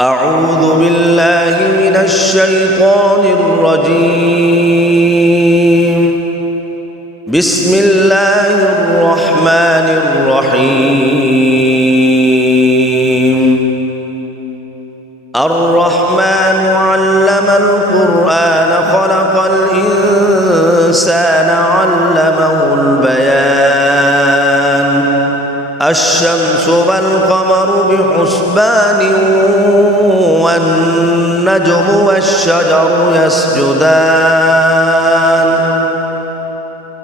أعوذ بالله من الشيطان الرجيم. بسم الله الرحمن الرحيم. الرحمن علم القرآن خلق الإنسان علمه البيان. الشمس والقمر بحسبان والنجم والشجر يسجدان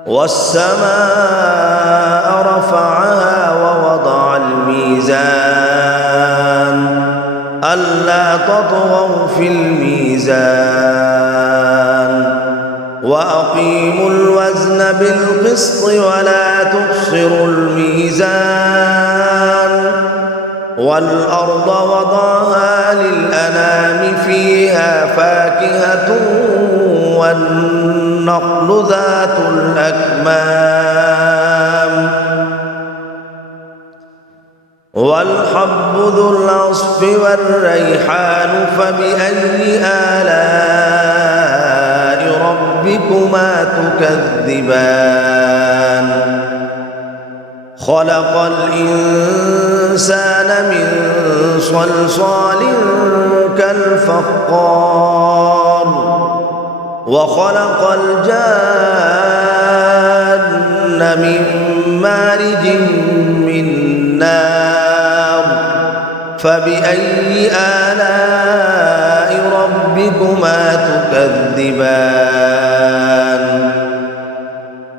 والسماء رفعها ووضع الميزان ألا تطغوا في الميزان وأقيموا الوزن بالقسط ولا تخسروا الميزان والأرض وضعها للأنام فيها فاكهة والنخل ذات الأكمام والحب ذو العصف والريحان فبأي آلاء ربكما تكذبان خلق الإنسان من صلصال كالفخار وخلق الجان من مارج من نار فبأي آلاء ربكما تكذبان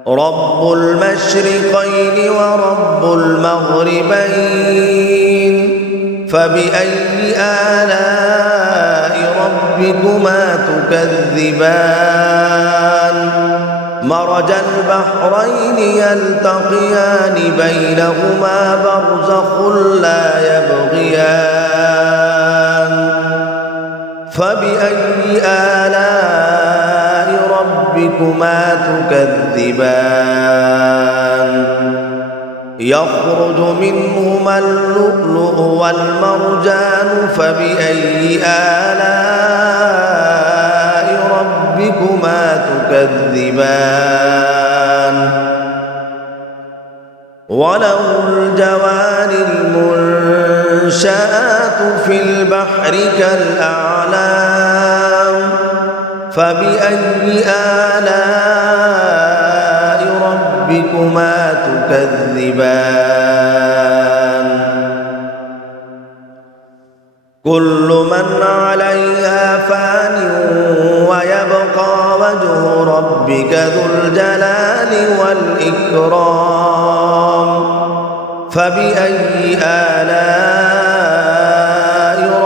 رب المشرقين ورب المغربين فبأي آلاء ربكما تكذبان مرج البحرين يلتقيان بينهما برزخ لا يبغيان فبأي آلاء ربكما تكذبان يخرج منهما اللؤلؤ والمرجان فبأي آلاء ربكما تكذبان وله الجوار المنشآت في البحر كالأعلام فبأي آلاء ربكما تكذبان كل من عليها فان ويبقى وجه ربك ذو الجلال والإكرام فبأي آلاء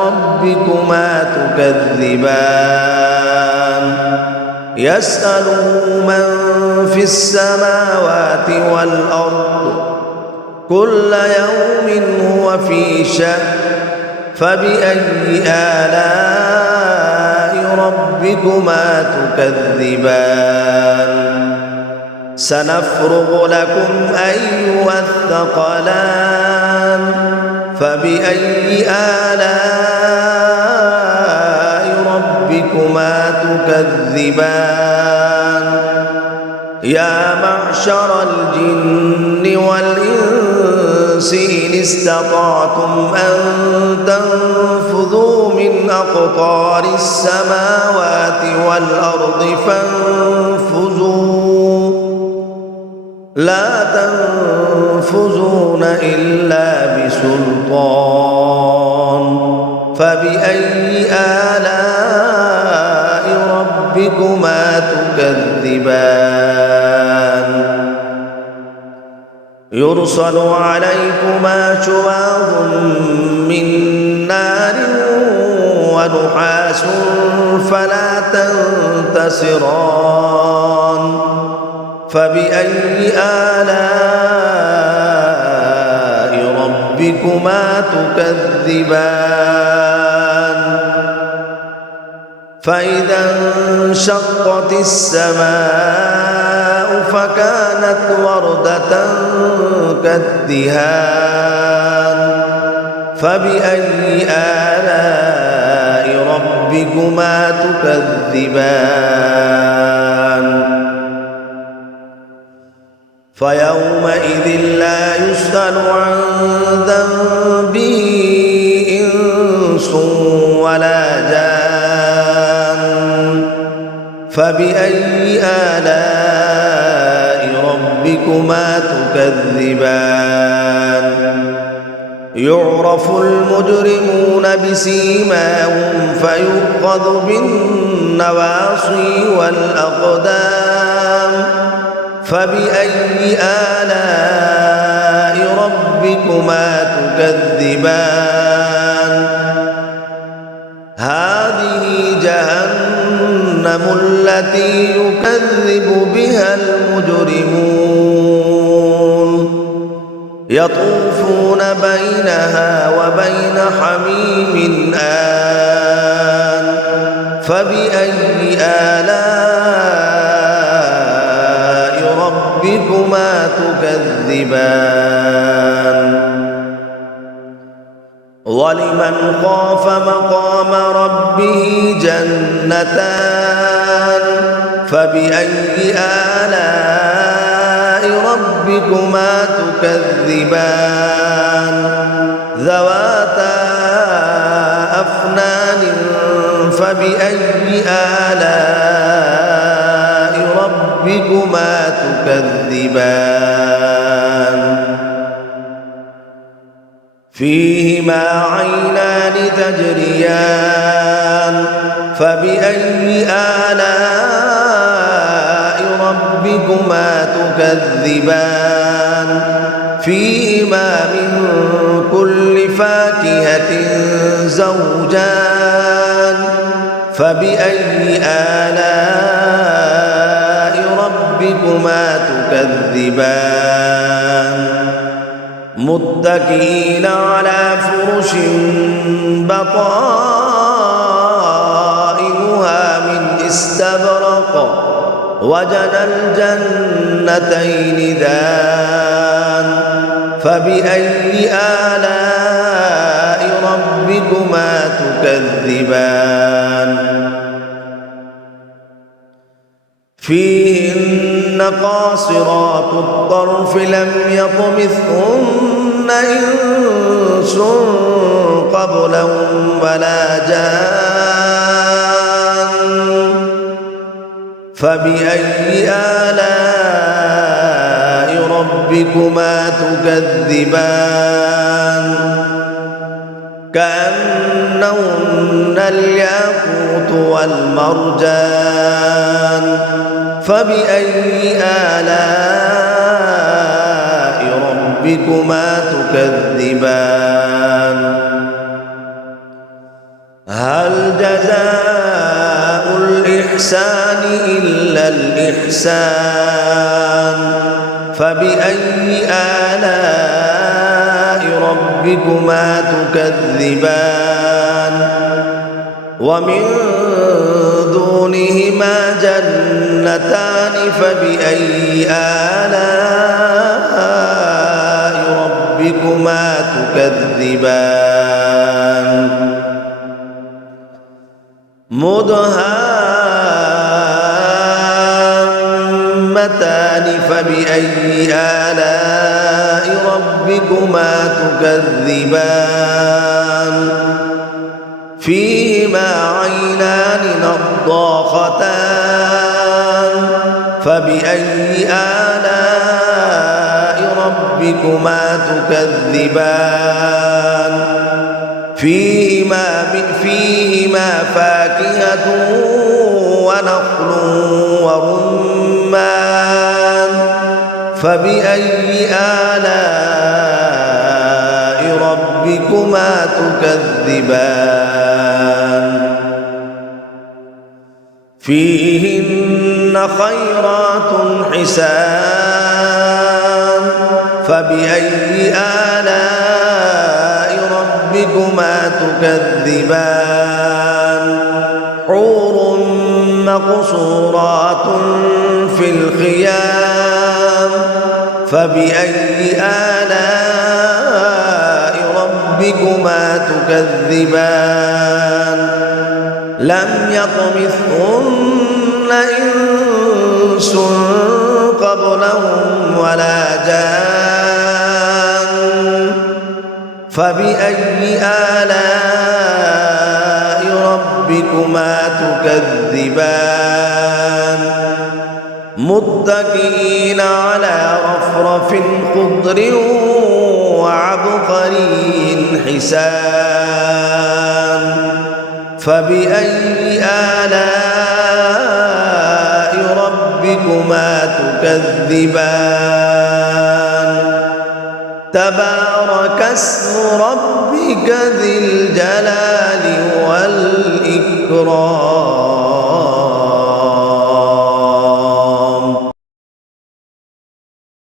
ربكما تكذبان يسأله من في السماوات والأرض كل يوم هو في شأن فبأي آلاء ربكما تكذبان سنفرغ لكم أيها الثقلان فبأي آلاء ربكما تكذبان يا معشر الجن والإنس إن استطعتم أن تنفذوا من أقطار السماوات والأرض فانفذوا لا تنفذون إلا بسلطان فبأي آلاء ربكما تكذبان يرسل عليكما شواظ من نار ونحاس فلا تنتصران فبأي آلاء ربكما تكذبان فإذا انشقت السماء فكانت وردة كالدهان فبأي آلاء ربكما تكذبان فيومئذ لا يسأل عن ذنبه إنس ولا جان فبأي آلاء ربكما تكذبان يعرف المجرمون بسيماهم فيؤخذ بالنواصي والأقدام فبأي آلاء ربكما تكذبان هذه جهنم التي يكذب بها المجرمون يطوفون بينها وبين حميم آن فبأي آلاء ربكما تكذبان ولمن خاف مقام ربه جنتان فبأي آلاء ربكما تكذبان ذواتا أفنان فبأي آلاء ربكما تكذبان فيهما عينان تجريان فبأي آلاء ربكما تكذبان فيهما من كل فاكهة زوجان فبأي آلاء ربكما تكذبان متكئين على فرش بطائنها من استبرق وجنى الجنتين دان فبأي آلاء ربكما تكذبان فيهن قاصرات الطرف لم يطمثهن إنس قبلهم ولا جان فبأي آلاء ربكما تكذبان كأنهن الياقوت والمرجان فبأي آلاء ربكما تكذبان هل جزاء الإحسان إلا الإحسان فبأي آلاء ربكما تكذبان ومن دونهما جنتان فبأي آلاء ربكما تكذبان مدهامتان فبأي آلاء ربكما تكذبان فيهما عينان نضاختان فبأي آلاء ربكما تكذبان فيهما فاكهة ونخل ورمان فبأي آلاء ربكما تكذبان فيهن خيرات حسان فبأي آلاء ربكما تكذبان حور مقصورات في الخيام فبأي آلاء ربكما تكذبان لم يطمثهن إنس قبلهم ولا جان فبأي آلاء ربكما تكذبان متكئين على رفرف خضر وعبقري حسان فبأي آلاء ربكما تكذبان تبارك اسم ربك ذي الجلال والإكرام